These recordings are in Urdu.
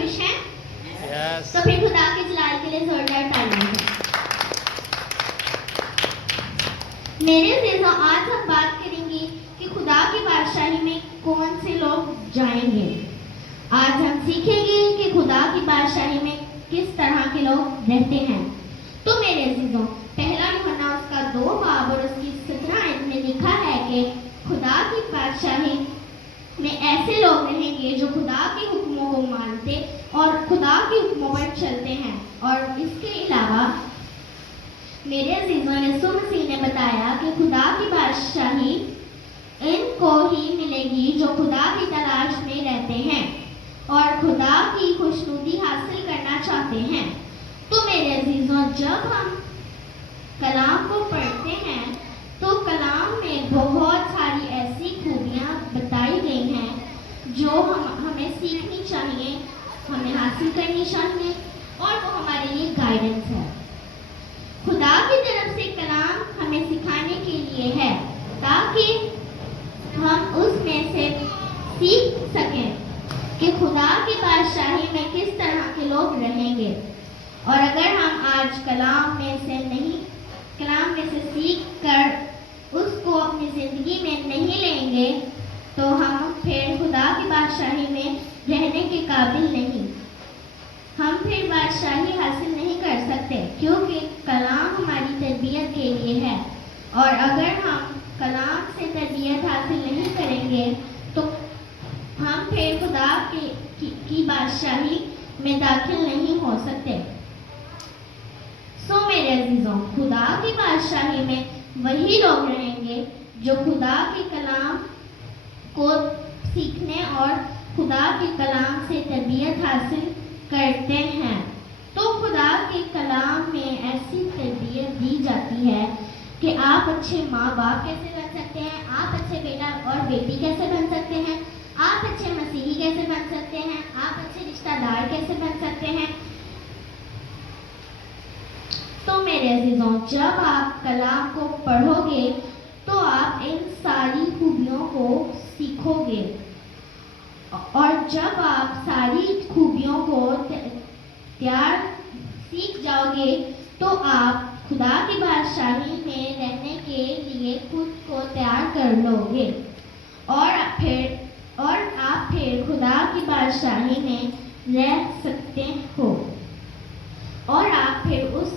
خوش ہیں؟ Yes. تو پھر خدا کے جلال کے لیے زوردار تالیاں دیں۔ میرے عزیزوں، آج ہم بات کریں گے کہ خدا کی بادشاہی میں کون سے لوگ جائیں گے۔ آج ہم سیکھیں گے کہ خدا کی بادشاہی میں کس طرح کے لوگ رہتے ہیں۔ تو میرے عزیزوں، پہلا یوحنا اس کا 2 باب اور اس کی 17 آیت میں لکھا ہے کہ خدا کی بادشاہی میں ایسے لوگ رہیں گے جو خدا کے حکموں کو مانتے اور خدا کے حکموں پر چلتے ہیں۔ اور اس کے علاوہ میرے عزیزوں، یسوع مسیح نے بتایا کہ خدا کی بادشاہی ان کو ہی ملے گی جو خدا کی تلاش میں رہتے ہیں اور خدا کی خوشنودی حاصل کرنا چاہتے ہیں۔ تو میرے عزیزوں، جب ہم کلام کو پڑھتے ہیں تو کلام میں بہت ساری ایسی خوبیاں بتائی گئی ہیں جو ہمیں سیکھنی چاہیے، ہمیں حاصل کرنی چاہیے، اور وہ ہمارے لیے گائیڈنس ہے۔ خدا کی طرف سے کلام ہمیں سکھانے کے لیے ہے تاکہ ہم اس میں سے سیکھ سکیں کہ خدا کی بادشاہی میں کس طرح کے لوگ رہیں گے۔ اور اگر ہم آج کلام میں سے سیکھ کر اس کو اپنی زندگی میں نہیں لیں گے تو ہم پھر خدا کی بادشاہی میں رہنے کے قابل نہیں، ہم پھر بادشاہی حاصل نہیں کر سکتے، کیونکہ کلام ہماری تربیت کے لیے ہے۔ اور اگر ہم کلام سے تربیت حاصل نہیں کریں گے تو ہم پھر خدا کی بادشاہی میں داخل نہیں ہو سکتے۔ میرے عزیزوں، خدا کی بادشاہی میں وہی لوگ رہیں گے جو خدا کے کلام کو سیکھنے اور خدا کے کلام سے تربیت حاصل کرتے ہیں۔ تو خدا کے کلام میں ایسی تربیت دی جاتی ہے کہ آپ اچھے ماں باپ کیسے بن سکتے ہیں، آپ اچھے بیٹا اور بیٹی کیسے بن سکتے ہیں، آپ اچھے مسیحی کیسے بن سکتے ہیں، آپ اچھے رشتہ دار کیسے بن سکتے ہیں۔ تو میرے عزیزوں، جب آپ کلام کو پڑھو گے تو آپ ان ساری خوبیوں کو سیکھو گے، اور جب آپ ساری خوبیوں کو سیکھ جاؤ گے تو آپ خدا کی بادشاہی میں رہنے کے لیے خود کو تیار کر لو گے، اور آپ پھر خدا کی بادشاہی میں رہ سکتے ہو، اور آپ پھر اس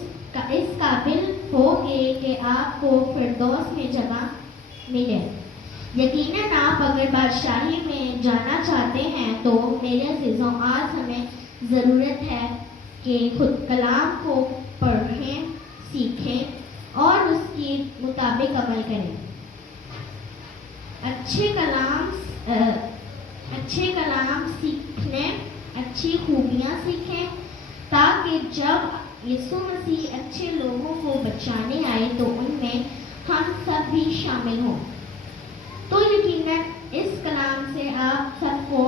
قابل ہوگے کہ آپ کو فردوس میں جگہ ملے۔ یقیناً آپ اگر بادشاہی میں جانا چاہتے ہیں تو میرے عزیزوں، آج ہمیں ضرورت ہے کہ خود کلام کو پڑھیں، سیکھیں اور اس کے مطابق عمل کریں۔ اچھے کلام سیکھنے، اچھی خوبیاں سیکھیں تاکہ جب یسوع مسیح اچھے لوگوں کو بچانے آئے تو ان میں ہم سب بھی شامل ہوں۔ تو یقیناً اس کلام سے آپ سب کو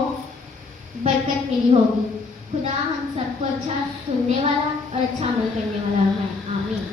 برکت ملی ہوگی۔ خدا ہم سب کو اچھا سننے والا اور اچھا عمل کرنے والا ہے۔ آمین۔